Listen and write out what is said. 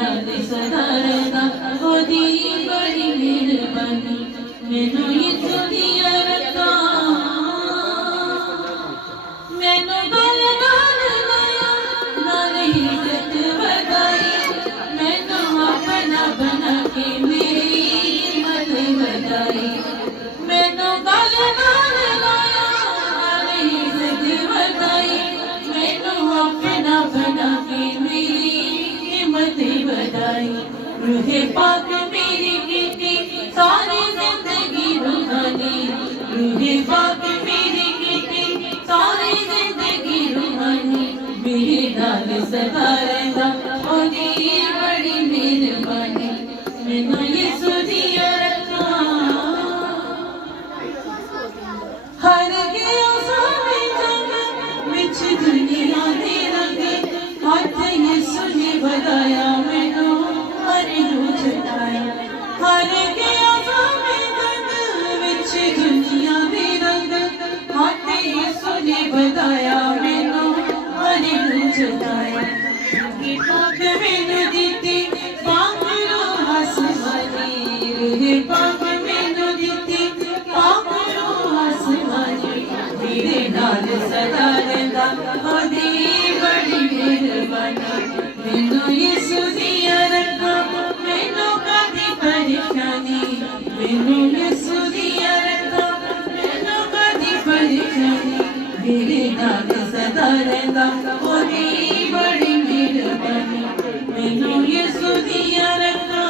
नाल सदा रहंदा ओदी बड़ी मेहरबानी मैनू इत्थों दिया रखा मैनू गल गल लाया नाल इज्जत वधाई मैनू अपना बना के मेरी हिम्मत वधाई मैनू गल गल लाया नाल इज्जत वधाई मैनू अपना बना के मेरी हिम्मत वधाई रूहे पाक मेरी कीती सारी जिंदगी रूहानी रूहे पाक मेरी कीती सारी जिंदगी रूहानी मेरे नाल सदा रहंदा ओदी बड़ी मेहरबानी मैनू यीशु दिया रखा हर गया सारे जग विच दुनिया दे रंग हाथ यीशु ने बढ़ाया मैनू हर रोज छटाया हर गया सारे जग विच दुनिया दे रंग हाथ यीशु ने बढ़ाया मैनू हर रोज छटाया ये पाक मैनू दीती पाकरो आसमानी रूहे पाक मैनू दीती पाकरो आसमानी मेरे नाल सदा रहंदा ओदी बड़ी मेहरबानी मैनू यीशु दिया रखा मैनू कदी परेशानी मैनू यीशु दिया रखा मैनू कदी परेशानी मेरे नाल सदा रहंदा ओदी बड़ी मेहरबानी मैनू यीशु दिया रखा